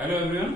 Hello everyone,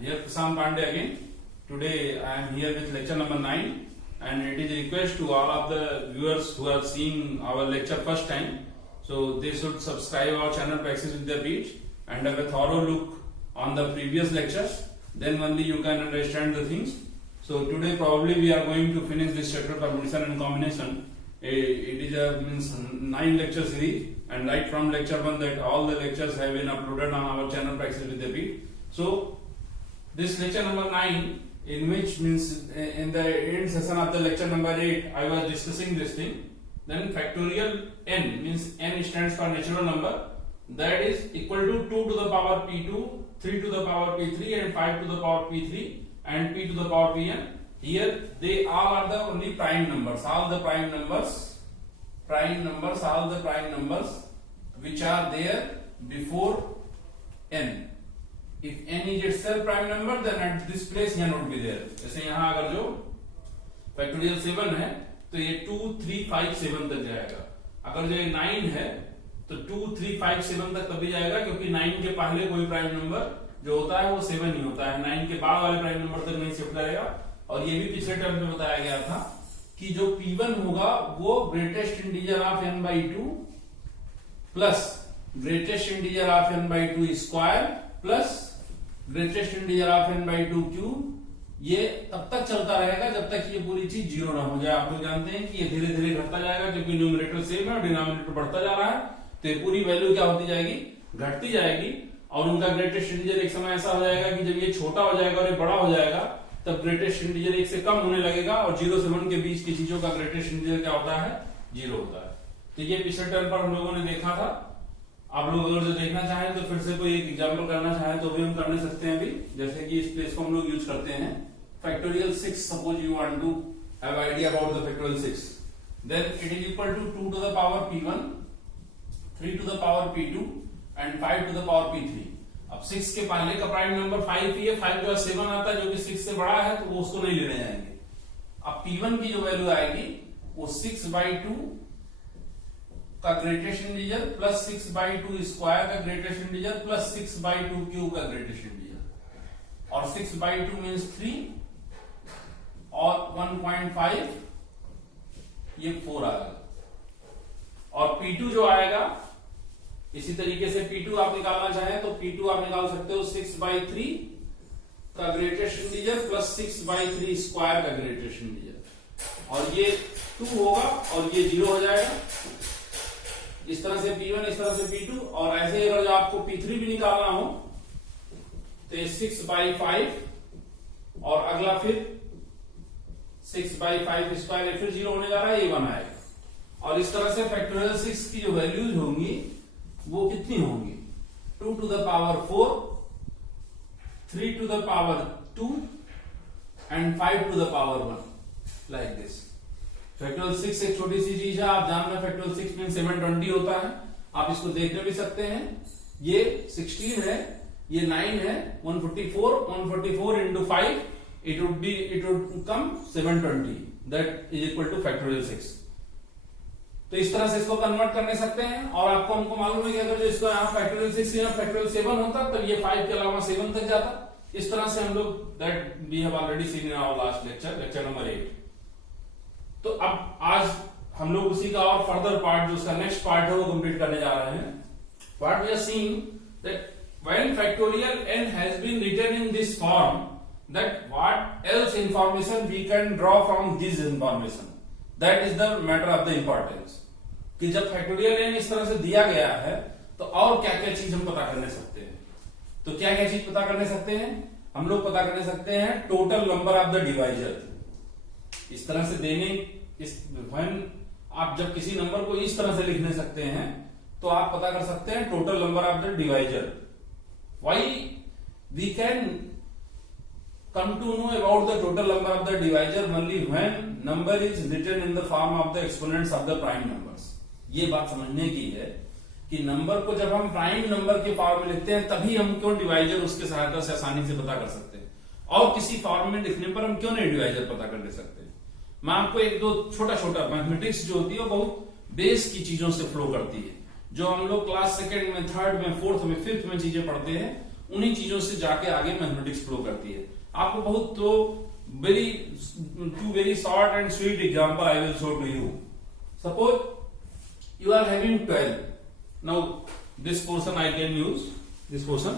here Prashant Pandey again. Today I am here with lecture number 9 and it is a request to all of the viewers who are seeing our lecture first time. So they should subscribe our channel Praxis with the Beat and have a thorough look on the previous lectures. Then only you can understand the things. So today probably we are going to finish this chapter permutation and combination. It is a 9 lecture series. And right from lecture 1 that all the lectures have been uploaded on our channel Praxis with the Beat. So this lecture number 9, in which means in the end session of the lecture number 8 I was discussing this thing. Then factorial n means n stands for natural number, that is equal to 2 to the power p2, 3 to the power p3 and 5 to the power p3 and p to the power pn. Here they all are the only prime numbers, all the prime numbers which are there before n. If n is itself prime number, then at this place here not be there. जैसे यहाँ अगर जो factorial 7 है तो ये 2, 3, 5, 7 तक जाएगा. अगर जो ये 9 है तो 2, 3, 5, 7 तक तभी जाएगा क्योंकि 9 के पहले कोई प्राइम नंबर जो होता है वो 7 ही होता है. 9 के बाद वाले प्राइम नंबर तक नहीं शिफ्ट करेगा. और ये भी पिछले टर्म में बताया गया था कि जो P1 होगा वो greatest integer of n by 2 plus greatest integer of n by 2 square plus greatest integer of n by 2 cube. ये तब तक चलता रहेगा जब तक ये पूरी चीज जीरो ना हो जाए. आप लोग जानते हैं कि ये धीरे धीरे घटता जाएगा क्योंकि न्यूमरेटर सेम है और डिनोमिनेटर बढ़ता जा रहा है. तो ये पूरी वैल्यू क्या होती जाएगी, घटती जाएगी. और उनका ग्रेटेस्ट इंटीजर एक समय ऐसा हो जाएगा कि जब ये छोटा हो जाएगा और ये बड़ा हो जाएगा तब ग्रेटेस्ट इंटीजर 1 से कम होने लगेगा और 0 से 1 के बीच की चीजों का ग्रेटेस्ट इंटीजर क्या होता है, 0 होता है. तो ये पिछले टर्म पर हम लोगों ने देखा था. आप लोग अगर जो देखना चाहें तो फिर से कोई एक एग्जाम्पल करना चाहें तो भी हम करने सकते हैं अभी. जैसे कि इस प्लेस को हम लोग यूज करते हैं factorial 6. Suppose you want to have idea about the factorial 6, then it is equal to 2 to the power p1, 3 to the power p2 and 5 to the power p3. अब 6 के पहले का प्राइम नंबर 5 ही है. 5 के बाद 7 आता है जो कि 6 से बड़ा है तो वो उसको नहीं लेने जाएंगे. अब p1 की जो वैल्यू आएगी वो 6/2 का ग्रेटेस्ट इंटीजर प्लस 6/2 स्क्वायर का ग्रेटेस्ट इंटीजर प्लस 6/2 क्यूब का ग्रेटेस्ट इंटीजर. और 6/2 मींस 3 और 1.5 ये 4 आ गया. और p2 जो आएगा इसी तरीके से P2 आप निकालना चाहें तो P2 आप निकाल सकते हो 6/3 का ग्रेटेस्ट इंटीजर प्लस 6/3 स्क्वायर का ग्रेटेस्ट इंटीजर. और ये 2 होगा और ये 0 हो जाएगा. इस तरह से P1, इस तरह से P2. और ऐसे ही अगर आपको P3 भी निकालना हो तो ये 6/5 और अगला फिर 6/5 स्क्वायर फिर 0 होने जा रहा है, ये 1 आएगा. और इस तरह से फैक्टोरियल 6 की जो वैल्यूज होंगी वो कितनी होंगी, 2 to the power 4, 3 to the power 2 and 5 to the power 1, like this. Factorial 6 एक छोटी सी चीज है. आप जान रहे फैक्टोरियल 6 में 720 होता है. आप इसको देखने भी सकते हैं. ये 16 है, ये 9 है. 144 into 5 it would come 720. that is equal to factorial 6. तो इस तरह से इसको कन्वर्ट करने सकते हैं. और आपको हमको मालूम है कि अगर जो इसको यहाँ फैक्टोरियल 6 या फैक्टोरियल 7 होता तो ये 5 के अलावा 7 तक जाता. इस तरह से हम लोग that we have already seen in our last lecture number 8. तो अब आज हम लोग उसी का और फर्दर पार्ट जो उसका नेक्स्ट पार्ट है वो कंप्लीट करने जा रहे हैं. What we are seeing that when factorial n has been written in this form, that what else information we can draw from this information. That is the matter of the importance कि जब factorial n इस तरह से दिया गया है तो और क्या क्या चीज हम पता करने सकते हैं. तो क्या क्या चीज पता करने सकते हैं, हम लोग पता करने सकते हैं total number of the divisor. इस तरह से देने व्हेन आप जब किसी नंबर को इस तरह से लिखने सकते हैं तो आप पता कर सकते हैं total number of the divisor. Why we can come to know about the total number of the divisor only when number is written in the form of the exponents of the prime numbers. ये बात समझने की है कि number को जब हम prime number के फॉर्म में लिखते हैं तभी हम क्यों डिवाइजर उसके सहायता से आसानी से पता कर सकते हैं. और किसी फॉर्म में लिखने पर हम क्यों नहीं डिवाइजर पता कर ले सकते. मैं आपको एक दो छोटा मैथमेटिक्स जो होती है बहुत बेस की चीजों से फ्लो करती है. जो हम लोग क्लास सेकेंड में, थर्ड में, फोर्थ में, फिफ्थ में चीजें पढ़ते हैं उन्हीं चीजों से जाके आगे मैथमेटिक्स फ्लो करती है। आपको बहुत तो very short and sweet example I will show to you. Suppose you are having 12, now this portion I can use this portion,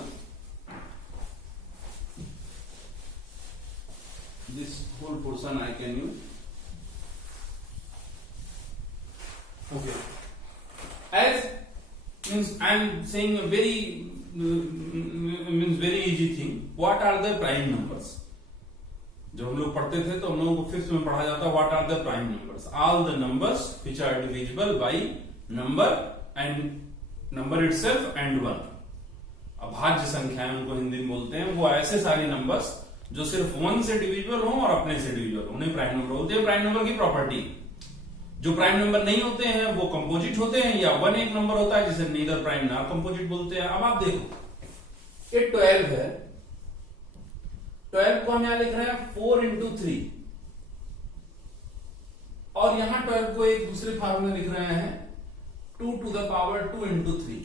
this whole portion I can use. Okay, as means I am saying a very easy thing. What are the prime numbers? जब हम लोग पढ़ते थे तो हम लोगों को 5th में पढ़ा जाता what are the prime numbers? All the numbers which are divisible by number and number itself and 1. अभाज्य संख्याएं उनको हिंदी में बोलते हैं। वो ऐसे सारे नंबर्स जो सिर्फ 1 से डिविजिबल हो और अपने से डिविजिबल हो, उन्हें प्राइम नंबर बोलते हैं। प्राइम नंबर की प्रॉपर्टी, जो प्राइम नंबर नहीं होते हैं वो कंपोजिट होते हैं, या 1 एक नंबर होता है जिसे नीदर प्राइम नॉर कंपोजिट बोलते हैं। अब आप देखो ये 12 है, 12 को हम यहां लिख रहे हैं 4 into 3, और यहां 12 को एक दूसरे फॉर्म में लिख रहे हैं 2 to the power 2 into 3।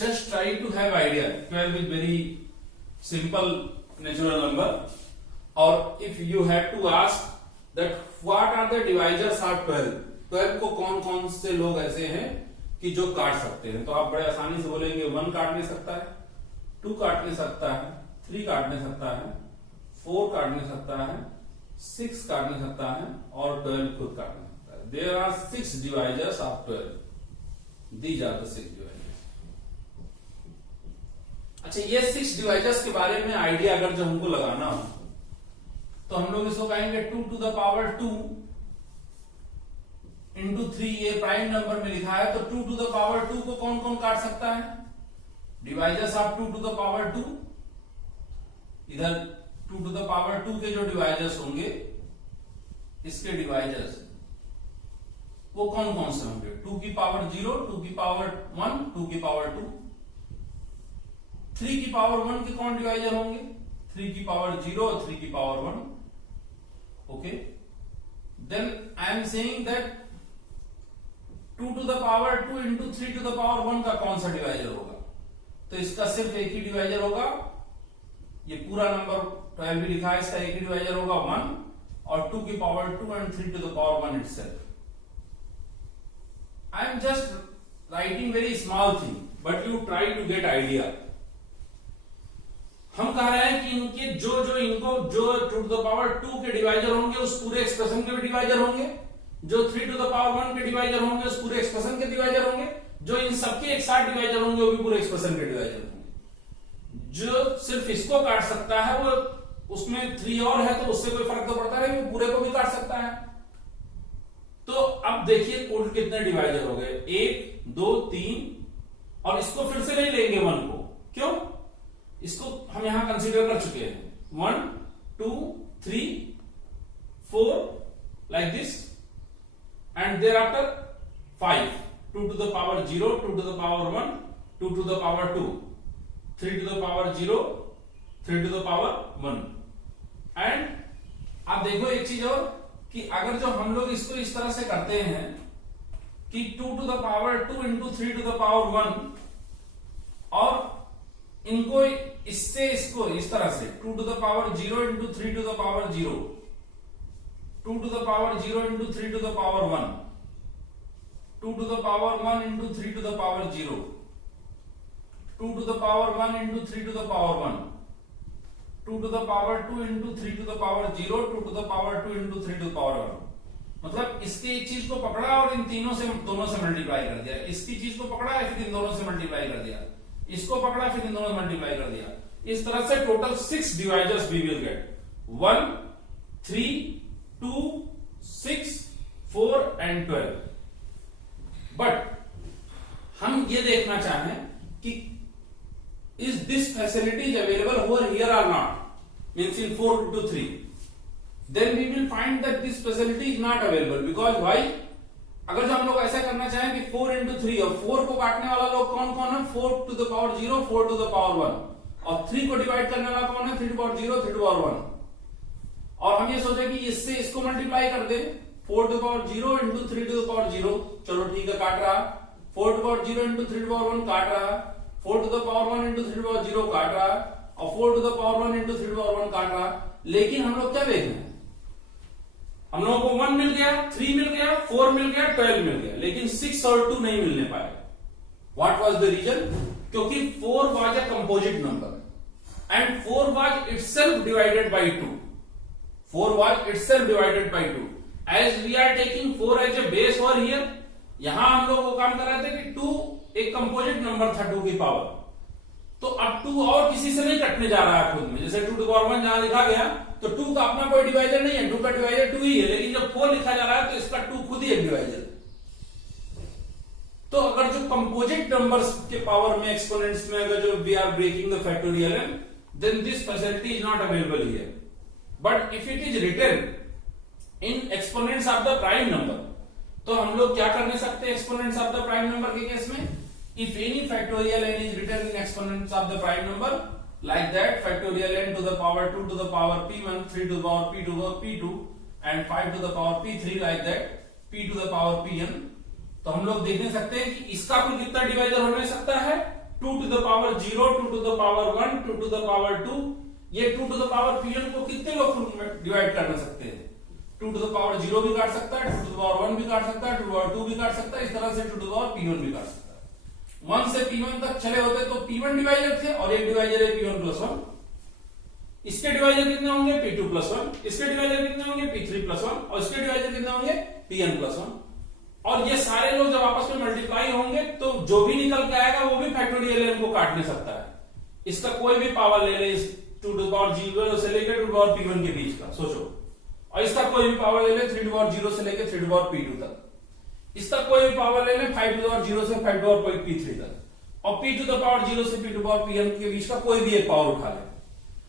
just try to have idea, 12 is very simple natural number, or if you have to ask that what are the divisors of 12, 12 को कौन कौन से लोग ऐसे हैं कि जो काट सकते हैं, तो आप बड़े आसानी से बोलेंगे 1 काट नहीं सकता है, 2 काट नहीं सकता है, 3 काट नहीं सकता है, 4 काट नहीं सकता है, 6 काट नहीं सकता है, और 12 खुद काट नहीं सकता है। There are 6 divisors of 12. These are the 6 divisors. अच्छा, ये 6 डिवाइजर्स के बारे में आइडिया अगर जो हमको लगाना हो तो हम लोग इसको कहेंगे 2 to the power 2 into 3। ये प्राइम नंबर में लिखा है, तो 2 to the power 2 को कौन कौन काट सकता है? Divisors of 2 to the power 2, इधर 2 to the power 2 के जो डिवाइजर्स होंगे, इसके डिवाइजर्स वो कौन कौन से होंगे? 2 की पावर 0, 2 की पावर 1, 2 की पावर 2। 3 की पावर 1 के कौन डिवाइजर होंगे? 3 की पावर 0 और 3 की power 1। Okay, then I am saying that 2 to the power 2 into 3 to the power 1 का कौन सा डिवाइजर होगा? तो इसका सिर्फ एक ही डिवाइजर होगा। ये पूरा नंबर 12 भी लिखा है, इसका एक ही डिवाइजर होगा 1, और 2 की power 2 and 3 to the power 1 itself. I am just writing very small thing, but you try to get idea. हम कह रहे हैं कि इनके जो 2 to the power 2 के डिवाइजर होंगे उस पूरे एक्सप्रेशन के भी डिवाइजर होंगे, जो 3 to the power 1 के डिवाइजर होंगे उस पूरे एक्सप्रेशन के डिवाइजर होंगे, जो इन सबके एक साथ डिवाइजर होंगे वो भी पूरे एक्सप्रेशन के डिवाइजर होंगे। जो सिर्फ इसको काट सकता है वो, उसमें 3 और है तो उससे कोई फर्क तो पड़ता नहीं, वो पूरे को भी काट सकता है। तो अब देखिए टोटल कितने डिवाइजर हो गए, 1 2 3, और इसको फिर से नहीं लेंगे 1 को, क्यों? इसको हम यहां कंसीडर कर चुके हैं, 1 2 3 4 like this, and thereafter 5, 2 to the power 0, 2 to the power 1, 2 to the power 2, 3 to the power 0, 3 to the power 1। And आप देखो एक चीज और, कि अगर जो हम लोग इसको इस तरह से करते हैं कि 2 to the power 2 into 3 to the power 1, और इनको इससे इसको इस तरह से 2 to the power 0 into 3 to the power 0, 2 to the power 0 into 3 to the power 1, 2 to the power 1 into 3 to the power 0, 2 to the power 1 into 3 to the power 1, 2 to the power 2 into 3 to the power 0, 2 to the power 2 into 3 to the power 1। मतलब इसके एक चीज को पकड़ा और इन तीनों से दोनों से मल्टीप्लाई कर दिया, इसकी चीज को पकड़ा है फिर इन दोनों से मल्टीप्लाई कर दिया, इसको पकड़ा फिर इन दोनों से मल्टीप्लाई कर दिया। इस तरह से total 6 divisors we will get, 1 3 2 6 4 and 12। But हम ये देखना चाहें कि is this facility is available over here or not, means in 4 to 3, then we will find that this facility is not available, because why? अगर जो हम लोग ऐसा करना चाहें कि 4 into 3, और 4 को काटने वाला लोग कौन कौन है? 4 to the power 0, 4 to the power 1, और 3 को डिवाइड करने वाला कौन है? 3 to the power 0, 3 to the power 1। और हम ये सोचे कि इससे इसको मल्टीप्लाई कर दे, 4 to the power 0 into 3 to the power 0, चलो ठीक है काट रहा, 4 to the power 0 into 3 to the power 1 काट रहा, 4 to the power 1 into 3 to the power 0 काट रहा है और 4 to the power 1 into 3 to the power 1 काट रहा है, लेकिन हम लोग क्या देख रहे हैं, हम लोगों को 1 मिल गया, 3 मिल गया, 4 मिल गया, 12 मिल गया, लेकिन 6 और 2 नहीं मिलने पाए। What was the reason? क्योंकि 4 was a composite number and 4 was itself divided by 2. 4 was itself divided by 2. As we are taking 4 as a base over here, यहां हम लोग वो काम कर रहे थे कि 2 एक कंपोजिट नंबर था 2 की पावर, तो अब 2 और किसी से नहीं कटने जा रहा है खुद में, जैसे 2 to the power 1 जहां लिखा गया तो 2 का अपना कोई डिवाइजर नहीं है, 2 का डिवाइजर 2 ही है, लेकिन जब 4 लिखा जा रहा है तो इसका 2 खुद ही एक डिवाइजर। तो अगर जो कंपोजिट नंबर्स के पावर में एक्सपोनेंट्स में अगर जो we are breaking the factorial n, then this facility is not available here, but if it is written in exponents of the prime number, तो हम लोग क्या कर सकते हैं exponents of the prime number के केस में, if any factorial n is written in exponents of the prime number like that, factorial n to the power 2 to the power p1, 3 to the power p2 to the p2 and 5 to the power p3 like that, p to the power pn, तो हम लोग देख सकते हैं कि इसका कुल कितना डिवाइजर होने सकता है, 2 to the power 0, 2 to the power 1, 2 to the power 2, ये 2 to the power pn को कितने लोग डिवाइड कर सकते हैं, 2 to the power 0 भी काट सकता है, 2 to the power 1 भी काट सकता है, 2 to the power 2 भी काट सकता है, इस तरह से 2 to the power p1 भी काट सकता है। 1 से p1 तक चले होते तो p1 डिवाइजर थे और एक डिवाइजर है p1 प्लस 1, इसके डिवाइजर कितने होंगे p2 प्लस 1, इसके डिवाइजर कितने होंगे p3 प्लस 1 और इसके डिवाइजर कितने होंगे pn प्लस 1, और ये सारे लोग जब आपस में मल्टीप्लाई होंगे तो जो भी निकल के आएगा वो भी फैक्टोरियल n को काट नहीं सकता है, इसका कोई भी पावर ले ले, इस 2 to the power 0 से लेकर 2 to the power p1 के बीच का सोचो, और इसका कोई भी पावर ले ले 3 to the power 0 से लेकर 3 to the power p2 तक, इसका कोई भी पावर ले लें 5 to the power 0 से 5 to the power p3 तक, और p to the power 0 से p to the power pn के बीच का कोई भी एक पावर उठा ले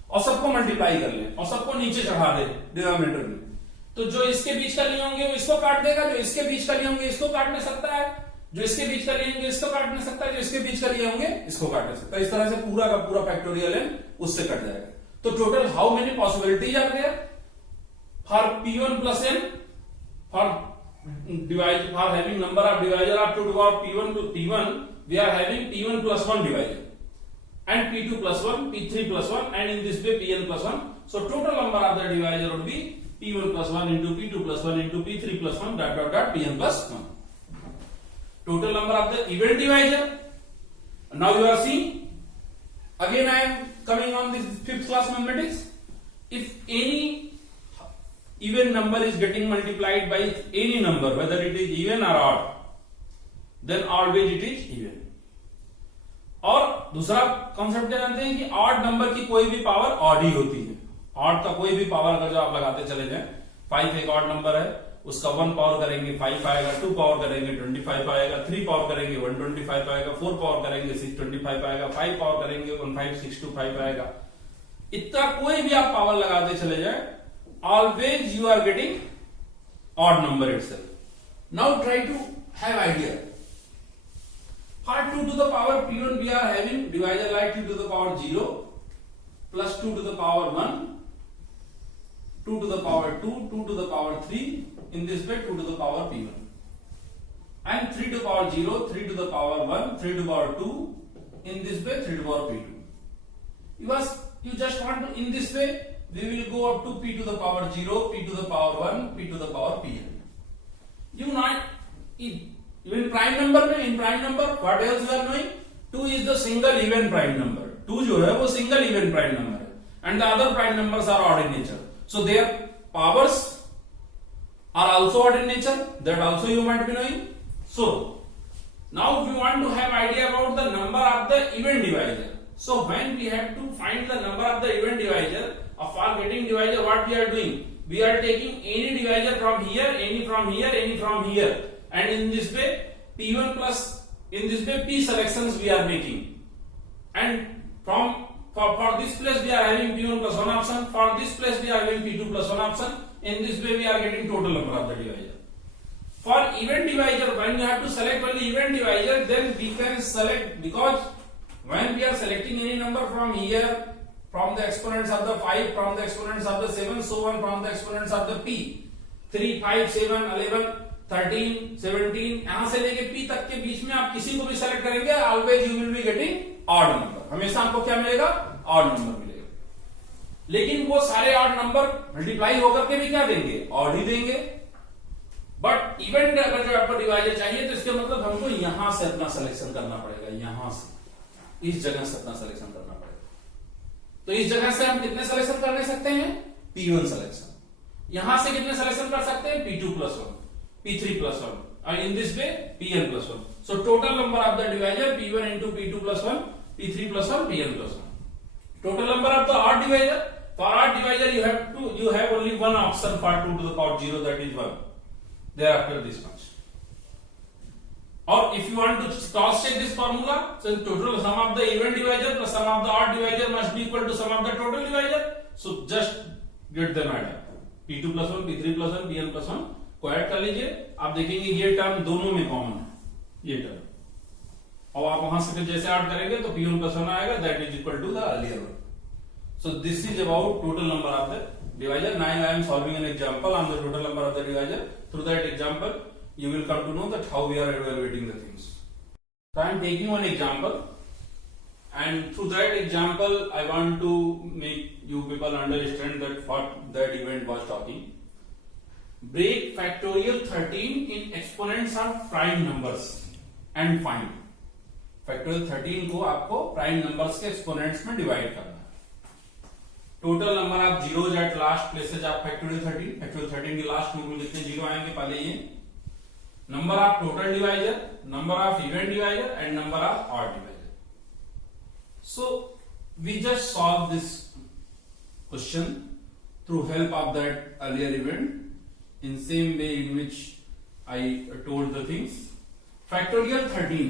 और सबको मल्टीप्लाई कर ले और सबको नीचे चढ़ा दे डिनोमिनेटर में, तो जो इसके बीच का लिए होंगे वो इसको काट देगा, जो इसके बीच का लिए होंगे इसको काट नहीं सकता है, जो इसके बीच का लिए होंगे इसको काट नहीं सकता है, जो इसके बीच का लिए होंगे इसको काट नहीं सकता, इस तरह से पूरा का पूरा फैक्टोरियल n उससे कट जाएगा। तो total how many possibilities are there for p1 plus n for divide for having number of divisor of 2 to the power p1 to p1, we are having p1 plus 1 divisor and p2 plus 1, p3 plus 1 and in this way pn plus 1, so total number of the divisor would be p1 plus 1 into p2 plus 1 into p3 plus 1 dot dot dot pn plus 1. Total number of the even divisor. Now you are seeing, again I am coming on this 5th class mathematics, if any even number is getting multiplied by any number, whether it is even or odd, then always it is even. और दूसरा concept क्या जानते हैं कि odd number की कोई भी power odd ही होती है, ऑड का कोई भी पावर अगर जो आप लगाते चले जाएं, 5 एक ऑड नंबर है, उसका 1 पावर करेंगे 5 आएगा, 2 पावर करेंगे 25 आएगा, 3 पावर करेंगे 125 आएगा, 4 पावर करेंगे 625 आएगा, 5 पावर करेंगे 15625 आएगा, इतना कोई भी आप पावर लगाते चले जाए, always you are getting odd number itself. Now try to have idea. For 2 to the power p1 we are having divisor like 2 to the power 0 plus 2 to the power 1, 2 to the power 2, 2 to the power 3, in this way 2 to the power p1, and 3 to the power 0, 3 to the power 1, 3 to the power 2, in this way 3 to the power p2. You just want to, in this way we will go up to p to the power 0, p to the power 1, p to the power pn. You not in prime number में, in prime number what else you are knowing, 2 is the single even prime number, 2 जो है वो single even prime number है, and the other prime numbers are odd in nature, so their powers are also odd in nature, that also you might be knowing. So now if you want to have idea about the number of the even divisor, so when we have to find the number of the even divisor, for getting divisor what we are doing, we are taking any divisor from here, any from here, any from here, and in this way p1 plus, in this way p selections we are making, and from for this place we are having p1 plus 1 option, for this place we are having p2 plus 1 option, in this way we are getting total number of the divisor. For even divisor, when you have to select only even divisor, then we can select, because when we are selecting any number from here, from the exponents of the 5, from the exponents of the 7, so on, from the exponents of the p, 3, 5, 7, 11, 13, 17 यहां से लेके p तक के बीच में आप किसी को भी सेलेक्ट करेंगे, always you will be getting odd number, हमेशा आपको क्या मिलेगा, ऑड नंबर मिलेगा। लेकिन वो सारे ऑड नंबर मल्टीप्लाई होकर के भी क्या देंगे, ऑड ही देंगे। बट इवन अगर जो आपको डिवाइजर चाहिए तो इसके मतलब हमको यहां से अपना सिलेक्शन करना पड़ेगा, यहां से इस जगह से अपना सिलेक्शन करना पड़ेगा। तो इस जगह से हम कितने सिलेक्शन कर सकते हैं, P1 सिलेक्शन। यहां से कितने सिलेक्शन कर सकते हैं, P2 + 1, P3 + 1, and in this way Pn + 1. So total number of the divisor P1 into P2 + 1, P3 + 1, Pn + 1. Total number of the odd divisor. For odd divisor you have only one option for 2 to the power 0, that is 1. Thereafter this much. Or if you want to cross check this formula, so total sum of the even divisor plus sum of the odd divisor must be equal to sum of the total divisor. So just get them added. P2 + 1, P3 + 1, Pn + 1 को add कर लीजिए। आप देखेंगे ये term दोनों में common है, ये टर्म। और आप वहां से जैसे ऐड करेंगे तो P1 + 1 आएगा, that is equal to the earlier one. So this is about total number of the divisor. Now I am solving an example on the total number of the divisor. Through that example, you will come to know that how we are evaluating the things. So I am taking one example, and through that example, I want to make you people understand that what that event was talking. Break factorial 13 in exponents of prime numbers and find. Factorial 13 को आपको prime numbers के exponents में divide करना है। Total number of zeros at last places of factorial 13. Factorial 13 के last में कितने zero आएंगे, पहले ये number of total divisor, number of even divisor and number of odd divisor. So we just solve this question through help of that earlier event in same way in which I told the things. Factorial 13,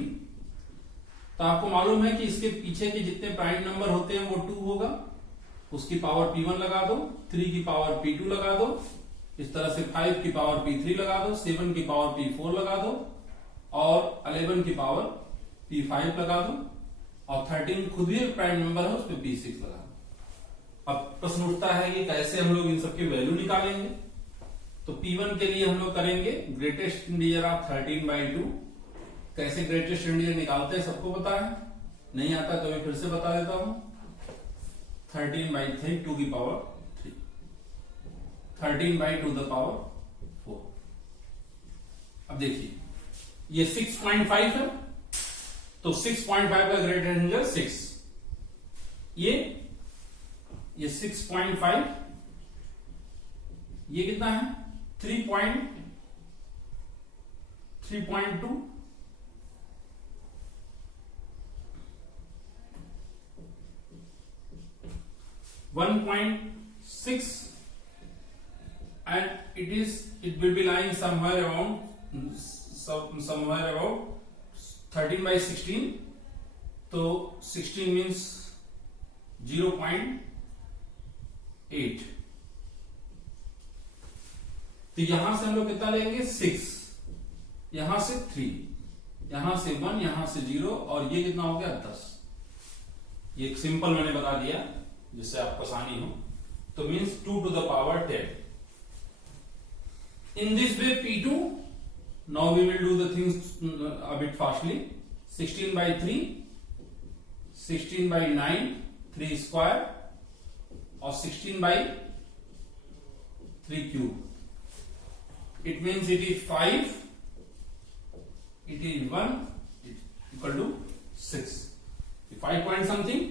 तो आपको मालूम है कि इसके पीछे के जितने prime number होते हैं वो 2 होगा, उसकी पावर P1 लगा दो, 3 की पावर P2 लगा दो, इस तरह से 5 की पावर P3 लगा दो, 7 की पावर P4 लगा दो और 11 की पावर P5 लगा दो और 13 खुद ही प्राइम नंबर है उस पर P6 लगा दो। अब प्रश्न उठता है कि कैसे हम लोग इन सबकी वैल्यू निकालेंगे। तो P1 के लिए हम लोग करेंगे ग्रेटेस्ट इंटीजर ऑफ 13/2। कैसे ग्रेटेस्ट इंटीजर निकालते हैं सबको पता है, नहीं आता तो मैं फिर से बता देता हूं। 13/3 2 की पावर 3, 13/2 द पावर 4। अब देखिए ये 6.5 है, तो 6.5 का ग्रेटेस्ट इंटीजर 6, ये 6.5, ये कितना है 3.2, 1.6 and it will be lying somewhere around 13/16, तो 16 means 0.8। तो यहां से हम लोग कितना लेंगे 6, यहां से 3, यहां से 1, यहां से 0 और ये कितना हो गया 10। ये एक सिंपल मैंने बता दिया जिससे आपको आसानी हो। तो means 2 to the power 10। In this way P2, now we will do the things a bit fastly। 16/3, 16/9 3 square और 16/3 cube। It means it is 5, it is 1, equal to 6। 5 point something,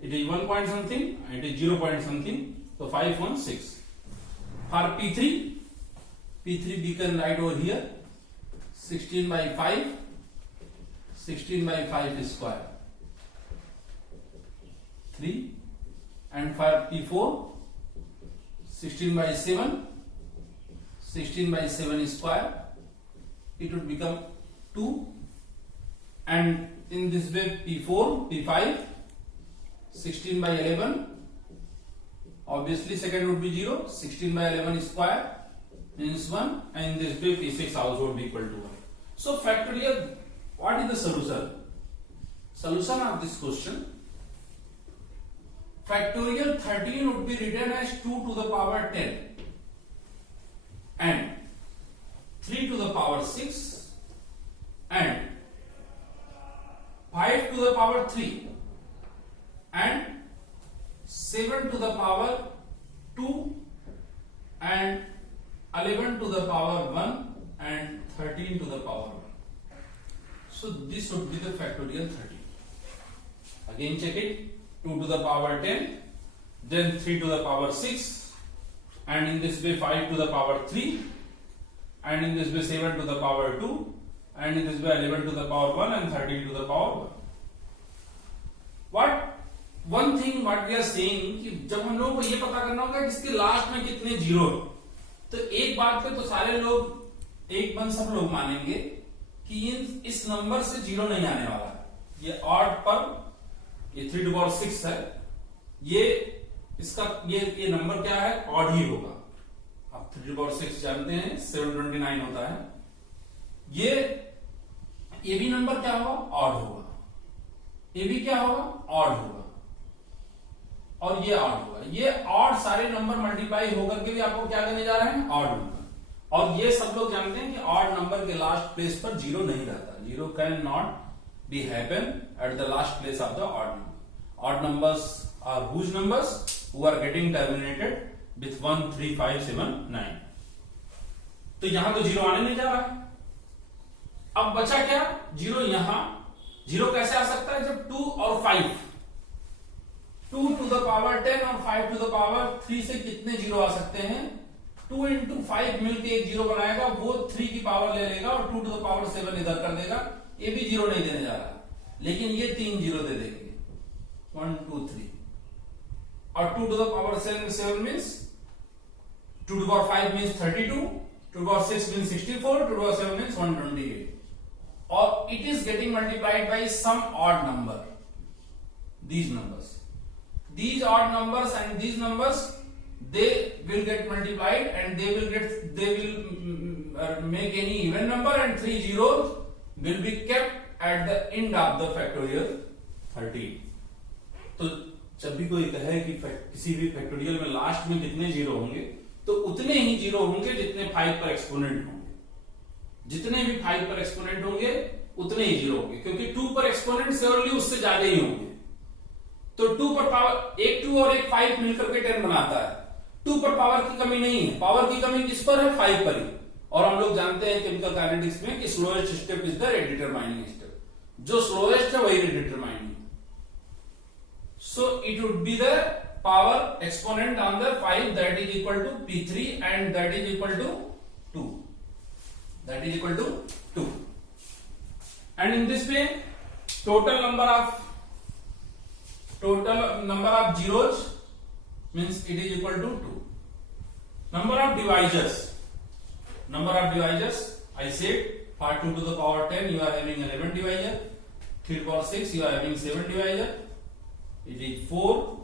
it is 1 point something, and it is 0 point something, so 5 1 6। For P3 we can write over here 16/5, 16/5 square 3, and for P4 16/7, 16/7 square, it would become 2, and in this way P4, P5 16/11, obviously second would be 0, 16/11 square means 1, and in this way P6 also would be equal to 1. So factorial, what is the solution? Solution of this question, factorial 13 would be written as 2 to the power 10 and 3 to the power 6 and 5 to the power 3 and 7 to the power 2 and 11 to the power 1 and 13 to the power 1. So this would be the factorial 13. Again check it. 2 to the power 10, then 3 to the power 6, and in this way 5 to the power 3, and in this way 7 to the power 2, and in this way 11 to the power 1 and 13 to the power 1. One thing what we are saying कि जब हम लोगों को ये पता करना होगा कि इसके लास्ट में कितने जीरो है, तो एक बात पे तो सारे लोग एक मन सब लोग मानेंगे कि इस नंबर से जीरो नहीं आने वाला है। ये ऑड पर ये 3 to the power 6 है, ये इसका ये नंबर क्या है, ऑड ही होगा। आप 3 to the power 6 जानते हैं 729 होता है। ये भी नंबर क्या होगा, ऑड होगा। ये भी क्या होगा, ऑड होगा, और ये ऑड होगा। ये ऑड सारे नंबर मल्टीप्लाई होकर के भी आपको क्या करने जा रहे हैं, ऑड नंबर। और ये सब लोग जानते हैं कि ऑड नंबर के लास्ट प्लेस पर जीरो नहीं रहता। Zero can not be happen at the last place of the odd number. Odd numbers are whose numbers who are getting terminated with 1, 3, 5, 7, 9. तो यहां तो जीरो आने नहीं जा रहा है। अब बचा क्या, जीरो। यहां जीरो कैसे आ सकता है, जब 2 और 5, 2 to the power 10 और 5 to the power 3 से कितने जीरो आ सकते हैं, 2 into 5 मिलके एक जीरो बनाएगा, वो 3 की पावर ले लेगा और 2 to the power 7 इधर कर देगा। ये भी जीरो नहीं देने जा रहा, लेकिन ये 3 जीरो दे देंगे, 1, 2, 3, और 2 to the power 7 means 2 to the power 5 means 32, 2 to the power 6 means 64, 2 to the power 7 means 128, or it is getting multiplied by some odd number. These odd numbers and these numbers, they will get multiplied and they will make any even number, and 3 zeros will be kept at the end of the factorial 13. तो जब भी कोई कहे कि किसी भी factorial में last में कितने जीरो होंगे, तो उतने ही जीरो होंगे जितने 5 पर एक्सपोनेंट होंगे। जितने भी 5 पर एक्सपोनेंट होंगे उतने ही जीरो होंगे, क्योंकि 2 पर एक्सपोनेंट श्योरली उससे ज्यादा ही होंगे। तो 2 पर पावर, एक 2 और एक 5 मिलकर के 10 बनाता है। 2 पर पावर की कमी नहीं है, पावर की कमी किस पर है, 5 पर ही। और हम लोग जानते हैं केमिकल काइनेटिक्स में कि slowest step is the determining step, जो स्लोएस्ट है वही determining. So it would be the power exponent on the 5, that is equal to P3 and that is equal to 2, that is equal to 2। And in this way total number of zeros means it is equal to 2. Number of divisors, I said for 2 to the power 10 you are having 11 divisor, 3 to the power 6 you are having 7 divisor, it is 4,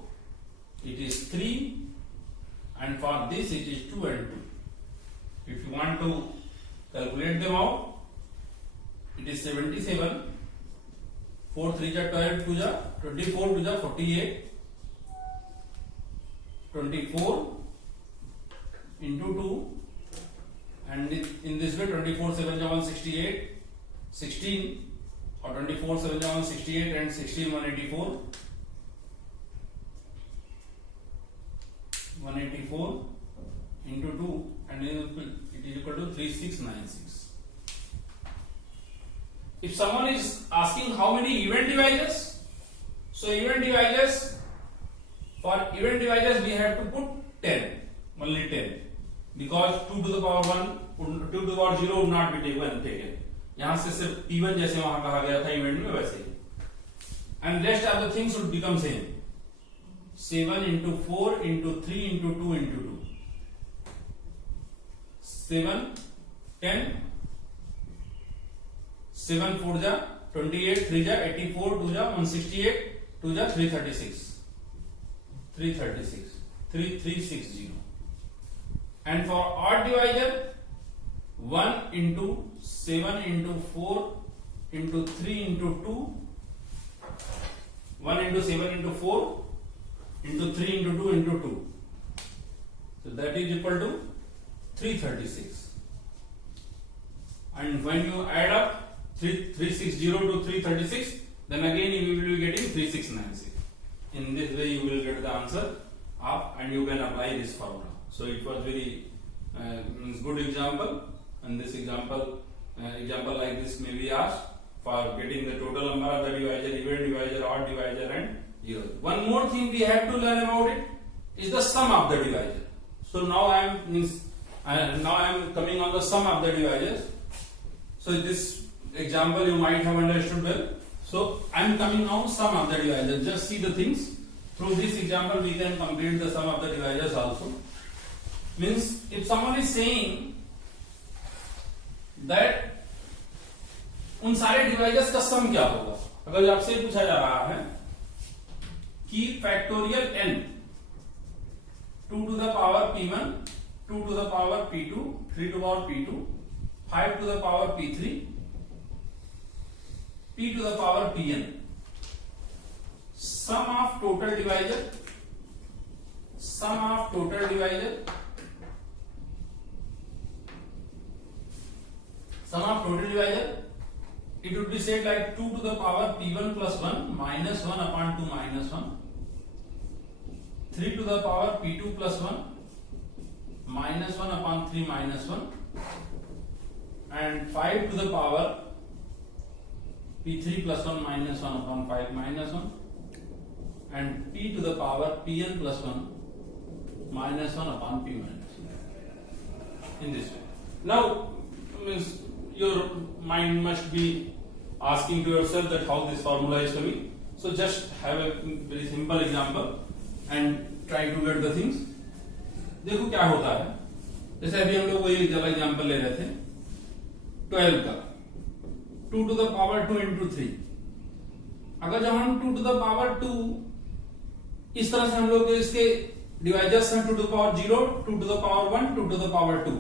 it is 3, and for this it is 2 and 2. If you want to calculate them out, it is 77, 4 3 ja 12, 2 ja 24, 2 ja 48, 24 into 2, and in this way 24 7 ja 168, 16, or 24 7 ja 168 and 16 184, 184 into 2, and it is equal to 3696. If someone is asking how many even divisors, so even divisors, for even divisors we have to put 10, only 10, because 2 to the power 1, 2 to the power 0 would not be taken. यहाँ से सिर्फ P1 जैसे वहां कहा गया था event में वैसे ही, and rest of the things would become same. 7 into 4 into 3 into 2 into 2, 7 10, 7 4 ja 28, 3 ja 84, 2 ja 168, 2 ja 336, 3360. And for odd divisor, 1 into 7 into 4 into 3 into 2, 1 into 7 into 4 into 3 into 2 into 2, so that is equal to 336. and when you add up 360 to 336, then again you will be getting 3696. In this way you will get the answer up and you can apply this formula. So it was very good example, and this example like this may be asked for getting the total number of the divisor, even divisor, odd divisor and zero. One more thing we have to learn about it is the sum of the divisor. So now I am coming on the sum of the divisors. So this example you might have understood well. So I am coming now sum of the divisors. Just see the things. Through this example we can complete the sum of the divisors also. Means if someone is saying that उन सारे divisors का सम क्या होगा, अगर आपसे पूछा जा रहा है कि factorial n 2 to the power p1, 2 to the power p2, 3 to the power p2, 5 to the power p3, p to the power pn, sum of total divisor, it would be said like 2 to the power p1 plus 1 minus 1 upon 2 minus 1, 3 to the power p2 plus 1 minus 1 upon 3 minus 1, and 5 to the power p3 plus 1 minus 1 upon 5 minus 1, and p to the power pn plus 1 minus 1 upon p minus 1. In this way. Now, means your mind must be asking to yourself that how this formula is coming. So just have a very simple example and try to get the things. देखो क्या होता है, जैसे अभी हम लोग वही example ले रहे थे 12 का 2 to the power 2 into 3. अगर जब हम 2 to the power 2 इस तरह से हम लोग इसके डिवाइजर्स हैं 2 to the power 0, 2 to the power 1, 2 to the power 2,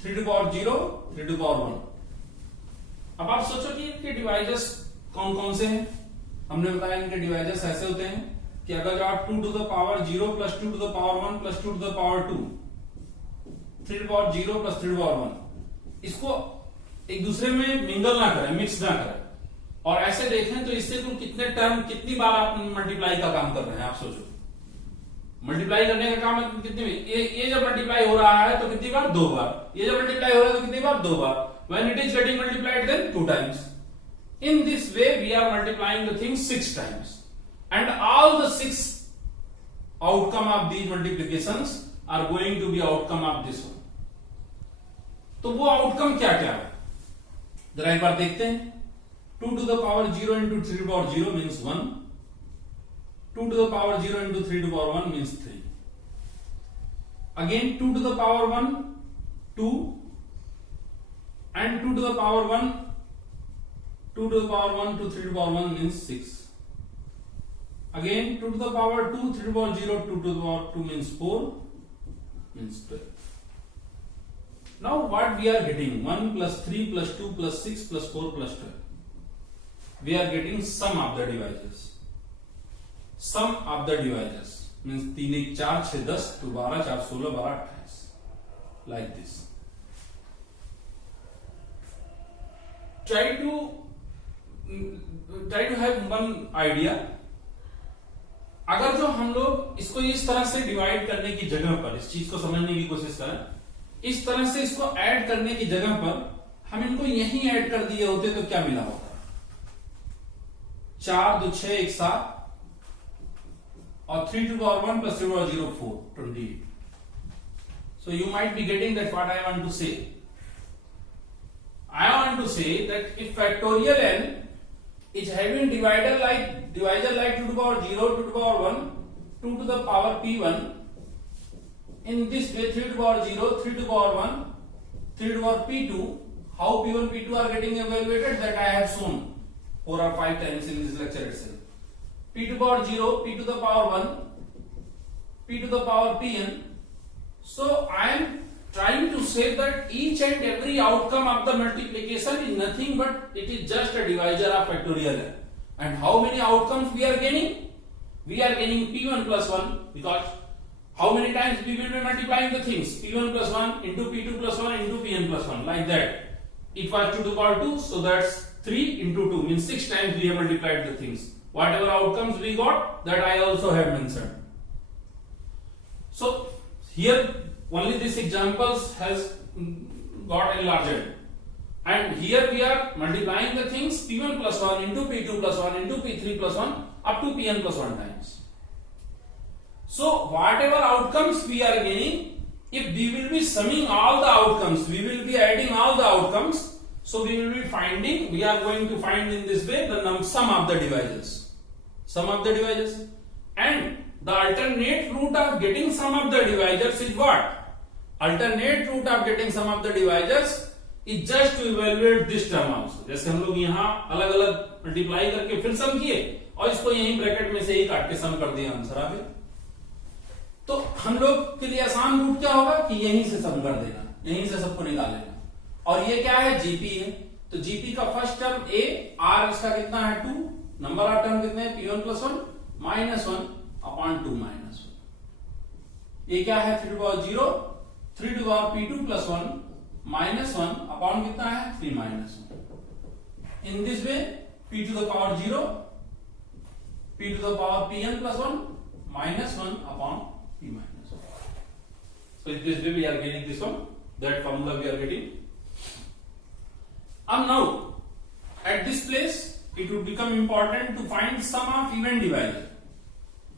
3 to the power 0, 3 to the power 1. अब आप सोचो कि इनके डिवाइजर्स कौन कौन से हैं. हमने बताया इनके डिवाइजर्स ऐसे होते हैं कि अगर आप 2 to the power 0 plus 2 to the power 1 plus 2 to the power 2, 3 to the power 0 plus 3 to the power 1, इसको एक दूसरे में मिंगल ना करें, मिक्स ना करें, और ऐसे देखें तो इससे तुम कितने टर्म कितनी बार आप मल्टीप्लाई का काम कर रहे हैं. आप सोचो मल्टीप्लाई करने का काम कितनी, ये जब मल्टीप्लाई हो रहा है तो कितनी बार, 2 बार. ये जब मल्टीप्लाई हो रहा है तो कितनी बार, 2 बार. When it is getting multiplied, then 2 times. In this way, we are multiplying the thing 6 times, and all the 6 outcome of these multiplications are going to be outcome of this one. तो वो outcome क्या क्या है, जरा एक बार देखते हैं. 2 to the power 0 into 3 to the power 0 means 1. 2 to the power 0 into 3 to the power 1 means 3. Again 2 to the power 1, 2, and 2 to the power 1, 2 to the power 1 to 3 to the power 1 means 6. Again 2 to the power 2, 3 to the power 0, 2 to the power 2 means 4, means 12. Now what we are getting, 1 plus 3 plus 2 plus 6 plus 4 plus 12. We are getting sum of the divisors. Sum of the divisors means 3 1 4 6 10 2 12 4 16 12 28, like this. Try to have one idea. अगर जो हम लोग इसको इस तरह से divide करने की जगह पर, इस चीज को समझने की कोशिश करें, इस तरह से इसको ऐड करने की जगह पर हम इनको यहीं ऐड कर दिए होते तो क्या मिला होता. 4 2 6 1 7 और 3 to the power 1 plus 3 to the power 0 4 28. So you might be getting that what I want to say. I want to say that if factorial n is having divisor like 2 to the power 0, 2 to the power 1, 2 to the power p1, in this way 3 to the power 0, 3 to the power 1, 3 to the power p2, how p1 p2 are getting evaluated, that I have shown 4 or 5 times in this lecture itself. P to the power 0, p to the power 1, p to the power pn. So I am trying to say that each and every outcome of the multiplication is nothing but it is just a divisor of factorial n. And how many outcomes we are gaining? We are gaining p1 plus 1, because how many times we will be multiplying the things? P1 plus 1 into P2 plus 1 into Pn plus 1, like that. It was 2 to the power 2, so that's 3 into 2 means 6 times we have multiplied the things. Whatever outcomes we got, that I also have mentioned. So here only this examples has got enlarged, and here we are multiplying the things P1 plus 1 into P2 plus 1 into P3 plus 1 up to Pn plus 1 times. So whatever outcomes we are getting, if we will be summing all the outcomes, we will be adding all the outcomes, so we will be finding, we are going to find in this way the sum of the divisors. Sum of the divisors. And the alternate route of getting sum of the divisors is what? Alternate route of getting sum of the divisors is just to evaluate this term also. जैसे हम लोग यहाँ अलग अलग multiply करके फिर सम किए और इसको यहीं ब्रैकेट में से ही काट के सम कर दिया, आंसर आ गया। तो हम लोग के लिए आसान रूट क्या होगा कि यहीं से सम कर देना, यहीं से सबको निकाल लेना। और ये क्या है? जीपी है, तो जीपी का फर्स्ट टर्म ए, आर इसका कितना है 2, नंबर ऑफ टर्म कितने हैं P1 plus 1 minus 1 upon 2 minus 1। ये क्या है 3 to the power 0, 3 to the power P2 plus 1 minus 1 upon कितना है 3 minus 1। In this way P to the power 0, P to the power Pn plus 1 minus 1 upon P minus 1। So in this way we are getting this one, that formula we are getting. And now at this place it would become important to find sum of even divisor.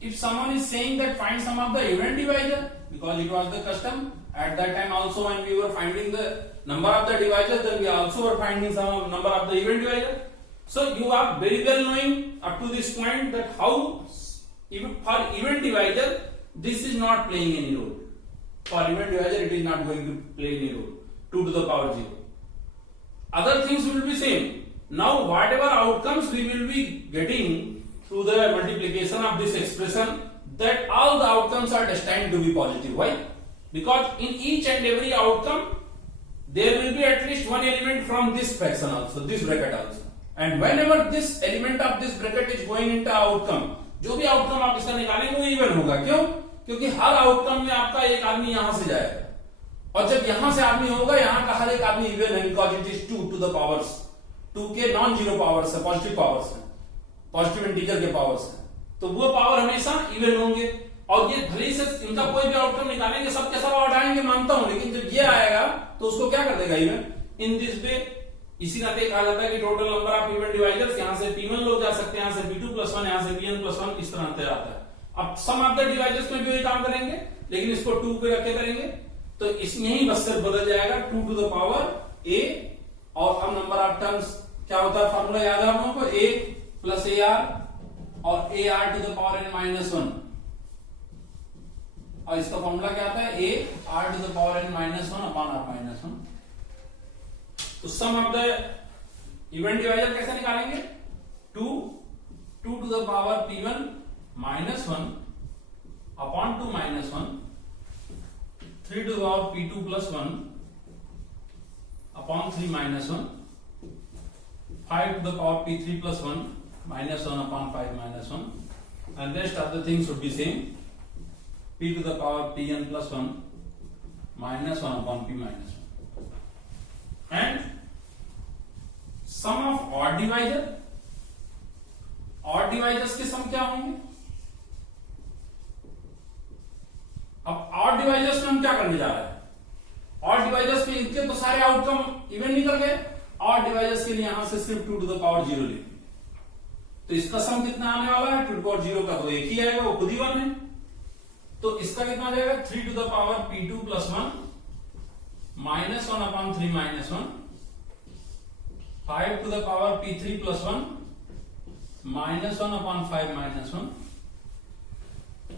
If someone is saying that find sum of the even divisor, because it was the custom at that time also when we were finding the number of the divisors, then we also were finding some of number of the even divisor. So you are very well knowing up to this point that how even for even divisor this is not playing any role. For even divisor it is not going to play any role. 2 to the power 0. Other things will be same. Now whatever outcomes we will be getting through the multiplication of this expression, that all the outcomes are destined to be positive. Why? Because in each and every outcome there will be at least one element from this fraction also, this bracket also. And whenever this element of this bracket is going into outcome, जो भी outcome आप इसका निकालेंगे वो even होगा। क्यों? क्योंकि हर outcome में आपका एक आदमी यहां से जाएगा, और जब यहां से आदमी होगा यहाँ का हर एक आदमी इवन है, because it is 2 to the powers, 2 के नॉन जीरो पावर्स है, पॉजिटिव पावर्स है, पॉजिटिव इंटीजर के पावर्स है, तो वो पावर हमेशा इवन होंगे। और ये भले से इनका कोई भी आउटकम निकालेंगे सब के सब आउट आएंगे मानता हूं, लेकिन जब ये आएगा तो उसको क्या कर देगा इवन। इन दिस वे इसी नाते कहा जाता है कि total number of even divisors, यहां से P1 लोग जा सकते हैं, यहां से P2 plus 1, यहां से Pn plus 1, इस तरह से आता है। अब सम ऑफ द डिवाइजर्स में भी वही काम करेंगे, लेकिन इसको 2 पे रख के करेंगे, तो इसमें ही बस सिर्फ बदल जाएगा 2 to the power a, और अब नंबर ऑफ टर्म्स क्या होता है, फार्मूला याद है आप लोगों को, a plus ar और ar to the power n minus 1, और इसका फार्मूला क्या आता है, a r to the power n minus 1 upon r minus 1। तो सम ऑफ द इवन डिवाइजर कैसे निकालेंगे, 2 to the power P1 minus 1 upon 2 minus 1, 3 to the power P2 plus 1 upon 3 minus 1, 5 to the power P3 plus 1 minus 1 upon 5 minus 1, and rest of the things would be same, P to the power Pn plus 1 minus 1 upon P minus 1। And sum of odd divisor, odd divisors के सम क्या होंगे। अब odd divisors में हम क्या करने जा रहे हैं, odd divisors के इनके तो सारे आउटकम इवन निकल गए, odd divisors के लिए यहां से सिर्फ 2 to the power 0 लेंगे, तो इसका सम कितना आने वाला है, 2 to the power 0 का तो एक ही आएगा, वो खुद ही 1 है, तो इसका कितना आ जाएगा 3 to the power P2 plus 1 minus 1 upon 3 minus 1, 5 to the power P3 plus 1 minus 1 upon 5 minus 1,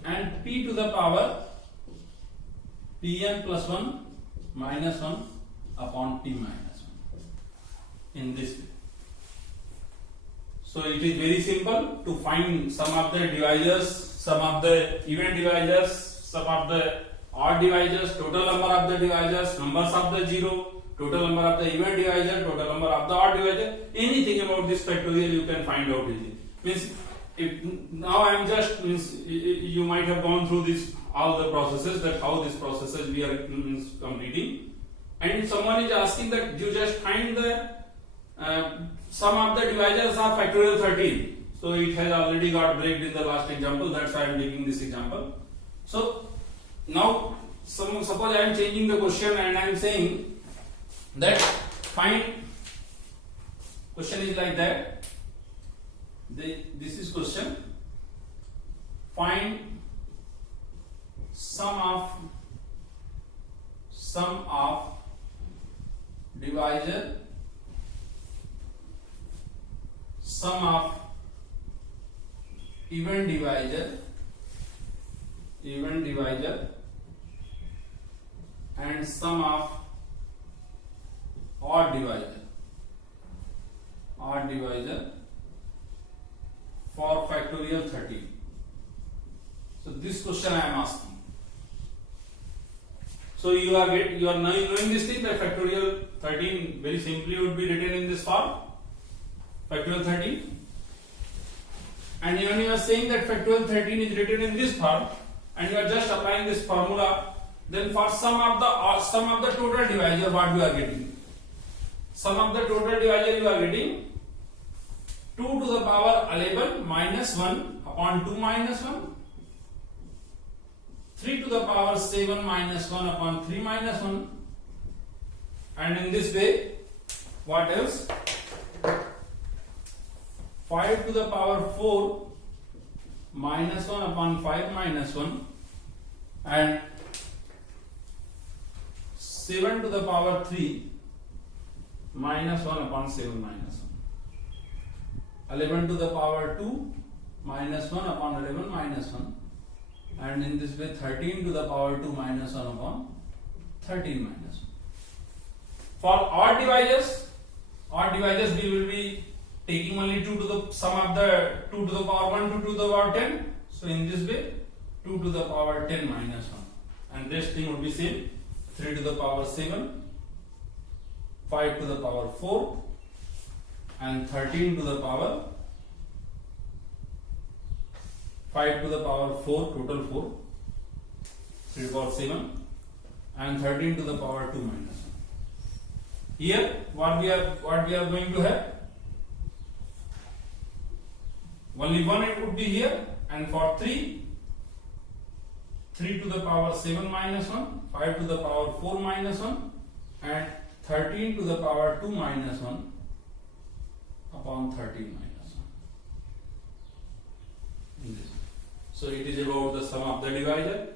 and P to the power Pn plus 1 minus 1 upon P minus 1 in this way. So it is very simple to find sum of the divisors, sum of the even divisors, sum of the odd divisors, total number of the divisors, numbers of the zero, total number of the even divisor, total number of the odd divisor, anything about this factorial you can find out easily. Means if now I am just means you might have gone through this all the processes, that how these processes we are completing, and if someone is asking that you just find the sum of the divisors of factorial 13, so it has already got breaked in the last example, that's why I am taking this example. So now suppose I am changing the question and I am saying that find, question is like that, this is question, find sum of divisor, sum of even divisor and sum of odd divisor for factorial 13. So this question I am asking. So you are knowing this thing that factorial 13 very simply would be written in this form, factorial 13, and when you are saying that factorial 13 is written in this form and you are just applying this formula, then for sum of the total divisor, what you are getting? Sum of the total divisor you are getting 2 to the power 11 minus 1 upon 2 minus 1, 3 to the power 7 minus 1 upon 3 minus 1, and in this way, what else? 5 to the power 4 minus 1 upon 5 minus 1, and 7 to the power 3 minus 1 upon 7 minus 1, 11 to the power 2 minus 1 upon 11 minus 1, and in this way 13 to the power 2 minus 1 upon 13 minus 1. For odd divisors we will be taking only 2 to the sum of the 2 to the power 1 to 2 to the power 10. So in this way 2 to the power 10 minus 1, and rest thing would be same, 3 to the power 7, 5 to the power 4, and 13 to the power 5 to the power 4, total 4, 3 to the power 7, and 13 to the power 2 minus 1. Here what we are going to have, only one it would be here, and for 3 to the power 7 minus 1, 5 to the power 4 minus 1, and 13 to the power 2 minus 1 upon 13 minus 1. In this. So it is about the sum of the divisor,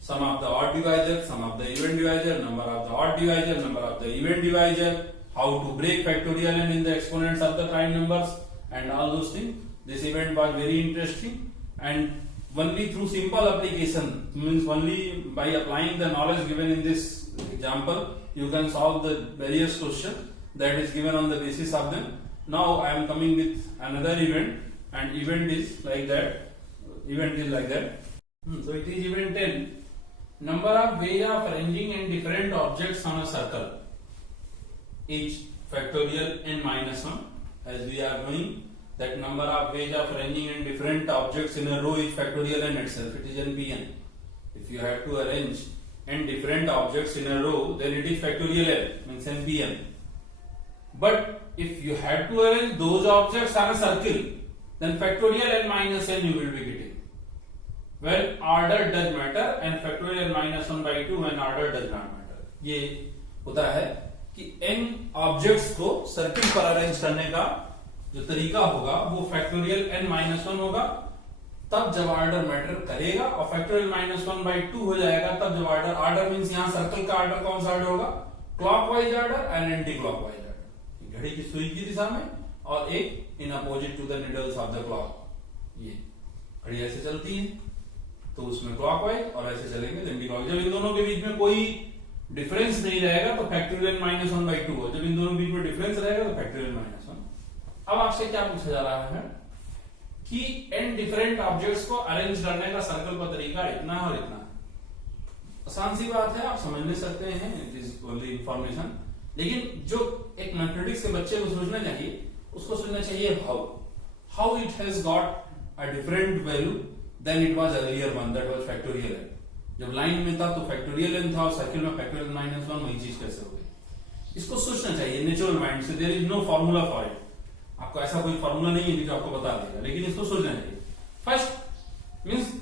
sum of the odd divisor, sum of the even divisor, number of the odd divisor, number of the even divisor, how to break factorial n in the exponents of the prime numbers, and all those things. This event was very interesting, and only through simple application, means only by applying the knowledge given in this example, you can solve the various questions that is given on the basis of them. Now I am coming with another event, and event is like that. So it is event 10. Number of ways of arranging in different objects on a circle is factorial n minus 1. As we are knowing that number of ways of arranging in different objects in a row is factorial n itself. It is npn. If you have to arrange n different objects in a row, then it is factorial n, means npn. But if you have to arrange those objects on a circle, then factorial n minus n you will be getting. Well, order does matter, and factorial minus 1 by 2 when order does not matter. ये होता है कि n objects को circle पर arrange करने का जो तरीका होगा वो फैक्टोरियल n माइनस 1 होगा, तब जब ऑर्डर मैटर करेगा, और फैक्टोरियल माइनस 1 by 2 हो जाएगा तब जब ऑर्डर मींस यहाँ सर्कल का ऑर्डर कौन सा ऑर्डर होगा, clockwise order and anticlockwise order, घड़ी की सुई की दिशा में, और एक in opposite to the needles of the clock. ये घड़ी ऐसे चलती है तो उसमें क्लॉकवाइज, और ऐसे चलेंगे एंटी क्लॉकवाइज. जब इन दोनों के बीच में कोई डिफरेंस नहीं रहेगा तो फैक्टोरियल माइनस 1 by 2 हो. जब इन दोनों के बीच में डिफरेंस रहेगा तो फैक्टोरियल माइनस 1. अब आपसे क्या पूछा जा रहा है कि n डिफरेंट ऑब्जेक्ट्स को अरेंज करने का सर्कल का तरीका इतना और इतना है. आसान सी बात है, आप समझ नहीं सकते हैं, इट इज ओनली इंफॉर्मेशन. लेकिन जो एक मैथमेटिक्स के बच्चे को सोचना चाहिए, उसको सोचना चाहिए how it has got a different value than it was earlier one, that was factorial n. जब लाइन में था तो फैक्टोरियल n था और सर्किल में फैक्टोरियल -1, वही चीज कैसे हो गई? इसको सोचना चाहिए नेचुरल माइंड से. There is no formula for it. आपको ऐसा कोई फॉर्मूला नहीं है जो आपको बता देगा, लेकिन इसको सोचना चाहिए. First means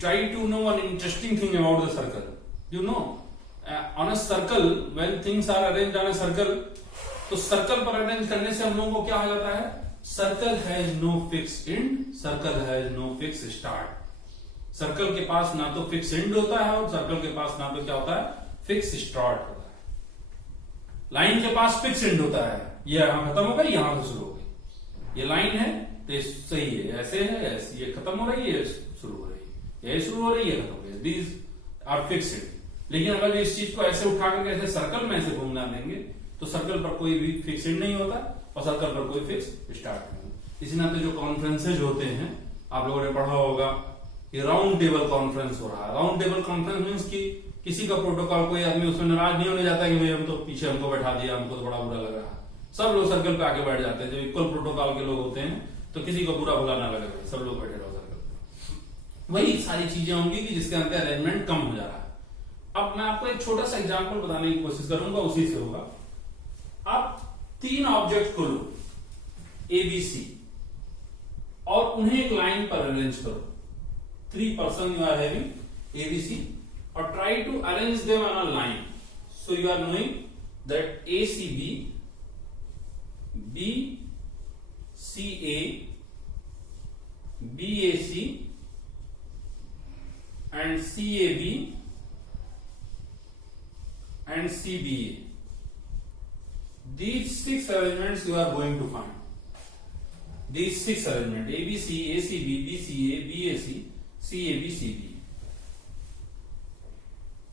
try to know one interesting thing about the circle. You know on a circle when things are arranged on a circle, तो सर्कल पर अरेंज करने से हम लोगों को क्या हो जाता है? Circle has no fix end, circle has no fix start. Circle के पास ना तो फिक्स एंड होता है और सर्कल के पास ना तो क्या होता है? फिक्स स्टार्ट होता है. लाइन के पास फिक्स एंड होता है. ये यहां खत्म हो गई, यहां से शुरू हो गई. ये लाइन है तो ये सही है, ऐसे है, ऐसे. ये खत्म हो रही है, शुरू हो रही है, ये शुरू हो रही है, खत्म हो रही है. These are fix end. लेकिन अगर इस चीज को ऐसे उठा करके ऐसे सर्कल में ऐसे घूमना देंगे तो सर्कल पर कोई भी फिक्स एंड नहीं होता और सर्कल पर कोई फिक्स स्टार्ट नहीं होता. इसी नाते जो कॉन्फ्रेंसेज होते हैं, आप लोगों ने पढ़ा होगा कि राउंड टेबल कॉन्फ्रेंस हो रहा है. राउंड टेबल कॉन्फ्रेंस मींस कि किसी का प्रोटोकॉल, कोई आदमी उसमें नाराज नहीं होने जाता कि भाई हम तो पीछे हमको बैठा दिया, हमको तो बड़ा बुरा लग रहा है. सब लोग सर्कल पे आके बैठ जाते हैं. जो इक्वल प्रोटोकॉल के लोग होते हैं तो किसी को बुरा भला ना लगे, सब लोग बैठे रहो सर्कल पे. वही सारी चीजें होंगी कि जिसके अंदर अरेंजमेंट कम हो जा रहा है. अब मैं आपको एक छोटा सा एग्जांपल बताने की कोशिश करूंगा, उसी से होगा. आप 3 ऑब्जेक्ट को लो ए बी सी और उन्हें एक लाइन पर अरेंज करो. 3 person you are having A B C और try to arrange them on a line. So you are knowing that A C B, B C A, B A C and CAB and CBA. These 6 arrangements you are going to find. These 6 arrangements ABC, ACB, BCA, BAC, CAB, CBA.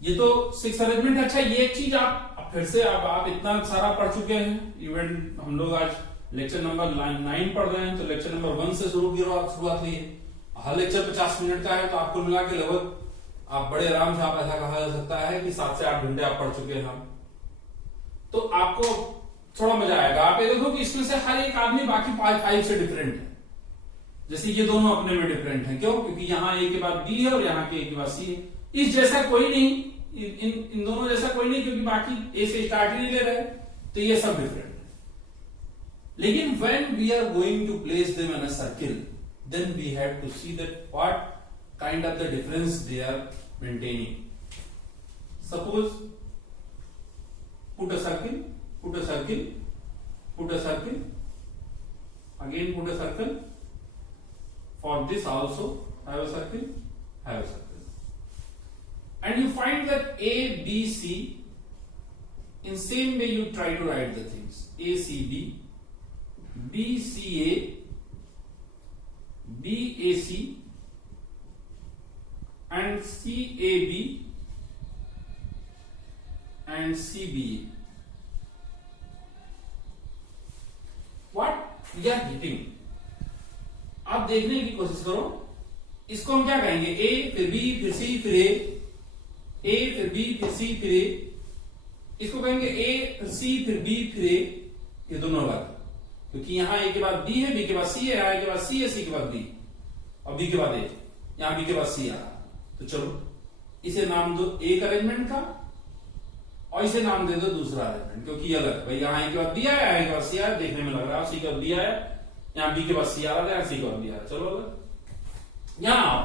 ये तो 6 arrangement. अच्छा, ये एक चीज आप फिर से आप इतना सारा पढ़ चुके हैं. इवन हम लोग आज लेक्चर नंबर 9 पढ़ रहे हैं तो लेक्चर नंबर 1 से शुरुआत हुई है. हर लेक्चर 50 मिनट का है तो आपको मिला के लगभग आप बड़े आराम से आप ऐसा कहा जा सकता है कि 7 से 8 घंटे आप पढ़ चुके हैं. हम तो आपको थोड़ा मजा आएगा. आप ये देखो कि इसमें से हर एक आदमी बाकी 5 से डिफरेंट है. जैसे ये दोनों अपने में डिफरेंट है. क्यों? क्योंकि यहाँ ए के बाद बी है और यहाँ के बाद सी है. इस जैसा कोई नहीं, इन दोनों जैसा कोई नहीं, क्योंकि बाकी ए से स्टार्ट ही नहीं ले रहे, तो ये सब डिफरेंट है. लेकिन when we are going to place them in a circle, then we have to see that what kind of the difference they are maintaining. Suppose put a circle, put a circle, put a circle, again put a circle. For this also have a circle, have a circle, and you find that A, B, C. In same way you try to write the things. A, C, B, B, C, A, B, A, C, and C, A, B, and C, B, A. What we are getting? आप देखने की कोशिश करो. इसको हम क्या कहेंगे? A फिर B फिर C फिर A फिर B फिर C फिर A. इसको कहेंगे A फिर C फिर B फिर A. ये दोनों अलग, क्योंकि यहाँ A के बाद B है, B के बाद C है, यहाँ A के बाद C है, C के बाद B और B के बाद A, यहाँ B के बाद C आ रहा. तो चलो इसे नाम दो एक अरेंजमेंट का और इसे नाम दे दो दूसरा अरेंजमेंट, क्योंकि अलग. भाई यहाँ A के बाद B आया, यहाँ A के बाद C आया, देखने में लग रहा है. C के बाद B आया, यहाँ B के बाद C आ रहा है, C के बाद B आ रहा है. चलो यहाँ आओ.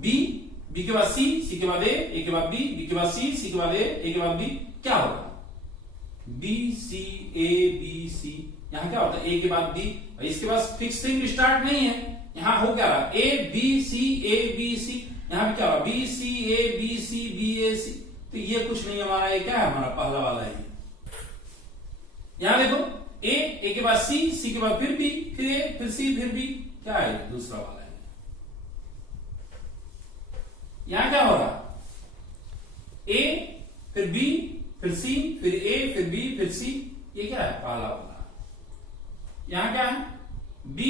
B के बाद C के बाद A के बाद B के बाद C के बाद A के बाद B. क्या होगा? B C A B C. यहाँ क्या होता है? A के बाद B. इसके बाद फिक्स थिंग स्टार्ट नहीं है. यहाँ हो क्या रहा? A B C A B C. यहाँ भी क्या होगा? B C A B C B A C. तो ये कुछ नहीं हमारा. ये क्या है? हमारा पहला वाला है. यहाँ देखो A के बाद C के बाद फिर B फिर A फिर C फिर B. क्या है? दूसरा वाला है. यहां क्या हो रहा? A फिर B फिर C फिर A फिर B फिर C. ये क्या है? पहला वाला. यहां क्या है? B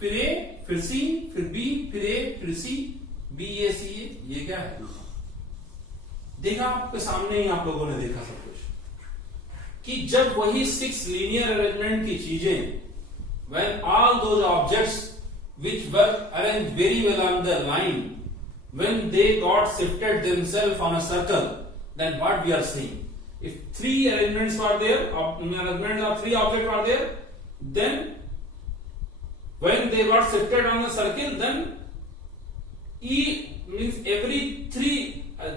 फिर A फिर C फिर B फिर A फिर C B A C A. ये क्या है? देखा आपके सामने ही, आप लोगों ने देखा सब कुछ कि जब वही 6 लीनियर अरेंजमेंट की चीजें when all those objects which were arranged very well on the line, when they got shifted themselves on a circle, then what we are seeing? If three arrangements were there, arrangements of three objects were there, then when they got shifted on the circle, then E means every three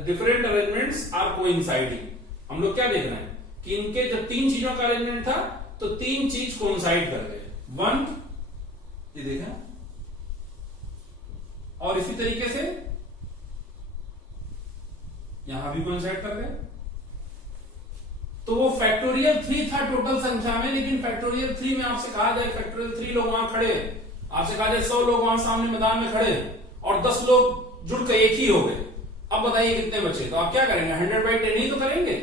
different arrangements are coinciding. हम लोग क्या देख रहे हैं कि इनके जब तीन चीजों का अरेंजमेंट था तो तीन चीज कोइंसाइड कर गए, वन, ये देखा, और इसी तरीके से यहां भी कोइंसाइड कर गए। तो वो फैक्टोरियल 3 था टोटल संख्या में, लेकिन फैक्टोरियल 3 में आपसे कहा जाए फैक्टोरियल 3 लोग वहां खड़े, आपसे कहा जाए 100 लोग वहां सामने मैदान में खड़े और 10 लोग जुड़ के एक ही हो गए। अब बताइए कितने बचे, तो आप क्या करेंगे, 100/10 ही तो करेंगे।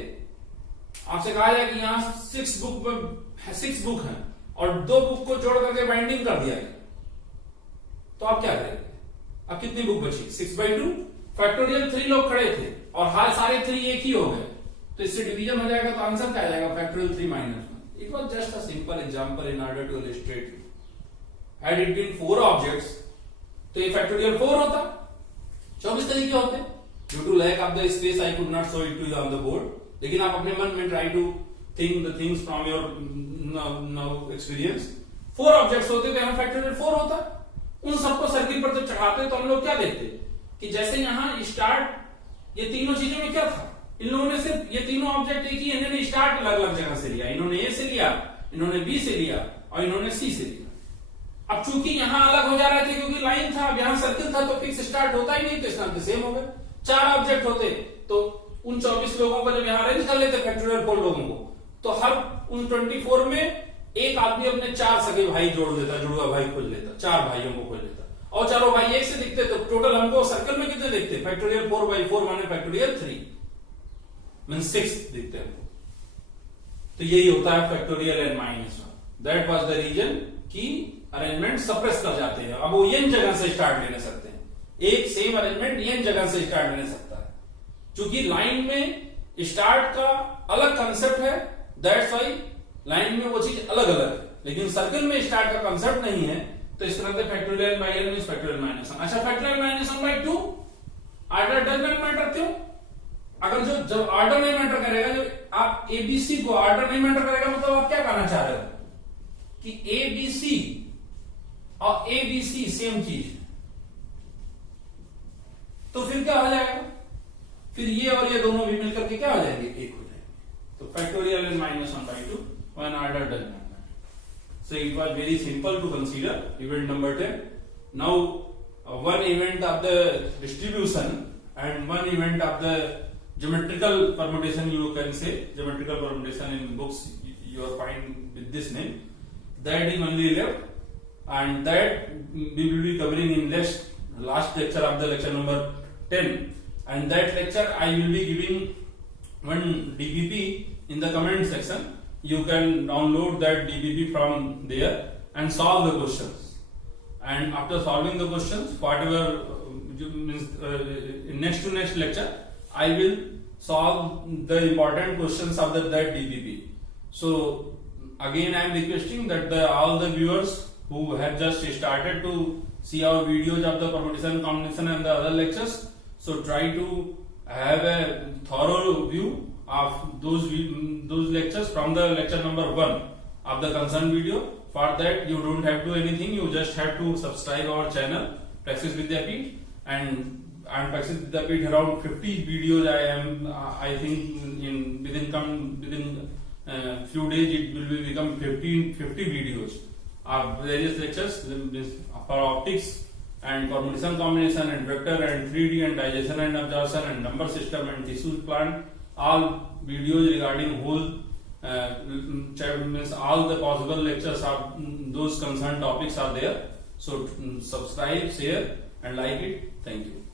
आपसे कहा जाए कि यहाँ 6 बुक है और 2 बुक को जोड़ करके बाइंडिंग कर दिया गया, तो आप क्या करेंगे? अब कितनी बुक बची? 6/2। फैक्टोरियल 3 लोग खड़े थे और हाल सारे 3 एक ही हो गए, तो इससे डिवीजन हो जाएगा, तो आंसर क्या आ जाएगा? Factorial 3 - 1। It was just a simple example in order to illustrate. Had it been 4 objects तो ये फैक्टोरियल 4 होता, 24 तरीके होते। Due to lack of the space I could not show it to you on the board, लेकिन आप अपने मन में try to think the things from your now experience. 4 objects होते तो यहाँ फैक्टोरियल 4 होता। उन सबको सर्किल पर जब चढ़ाते तो हम लोग क्या देखते कि जैसे यहाँ स्टार्ट, ये तीनों चीजों में क्या था, इन लोगों ने सिर्फ ये तीनों ऑब्जेक्ट एक ही, इन्होंने स्टार्ट अलग अलग जगह से लिया, इन्होंने ए से लिया, इन्होंने बी से लिया और इन्होंने सी से लिया। अब चूंकि यहां अलग हो जा रहे थे क्योंकि लाइन था, अब यहां सर्किल था, तो फिक्स स्टार्ट होता ही नहीं, तो इसका सेम हो गया। 4 ऑब्जेक्ट होते तो उन 24 लोगों को जब यहां अरेंज कर लेते फैक्टोरियल 4 लोगों को, तो हर उन 24 में एक आदमी अपने 4 सगे भाई जोड़ देता, जुड़वा भाई खोज लेता, 4 भाइयों को खोज लेता, और चारों भाई एक से दिखते, तो टोटल हमको सर्कल में कितने दिखते? फैक्टोरियल 4/4 माने फैक्टोरियल 3 मीन 6 दिखते हमको। तो यही होता है factorial n-1। That was the reason कि अरेंजमेंट सप्रेस कर जाते हैं। अब वो n जगह से स्टार्ट लेने सकते हैं, एक सेम अरेंजमेंट n जगह से स्टार्ट लेने सकता है। क्योंकि लाइन में स्टार्ट का अलग कंसेप्ट है, दैट्स व्हाई लाइन में वो चीज अलग अलग है, लेकिन सर्कल में स्टार्ट का कंसेप्ट नहीं है, तो इस तरह से फैक्टोरियल n मींस फैक्टोरियल -1। अच्छा, फैक्टोरियल -1/2 ऑर्डर डजंट मैटर। क्यों? अगर जब ऑर्डर नहीं मैटर करेगा, जब आप एबीसी को ऑर्डर नहीं मैटर करेगा, मतलब आप क्या कहना चाह रहे हो कि एबीसी और एबीसी सेम चीज है, तो फिर क्या हो जाएगा? फिर ये और ये दोनों भी मिलकर के क्या हो जाएंगे? एक हो जाएंगे। तो factorial n-1/2 when order does not matter. So it was very simple to consider event number 10. Now one event of the distribution and one event of the geometrical permutation, you can say geometrical permutation in books you are find with this name, that is only left, and that we will be covering in last lecture of the lecture number 10, and that lecture I will be giving one DBP in the comment section. You can download that DBP from there and solve the questions, and after solving the questions, whatever in next to next lecture I will solve the important questions of that DBP. So again I am requesting that all the viewers who have just started to see our videos of the permutation, combination and the other lectures, so try to have a thorough view of those lectures from the lecture number 1 of the concerned video. For that you don't have to do anything, you just have to subscribe our channel Praxis Vidyapeeth, and Praxis Vidyapeeth around 50 videos I think within few days it will become 50 videos of various lectures for optics and permutation, combination and vector and 3D and digestion and absorption and number system and tissue plant. All videos regarding whole means all the possible lectures of those concerned topics are there. So subscribe, share and like it. Thank you.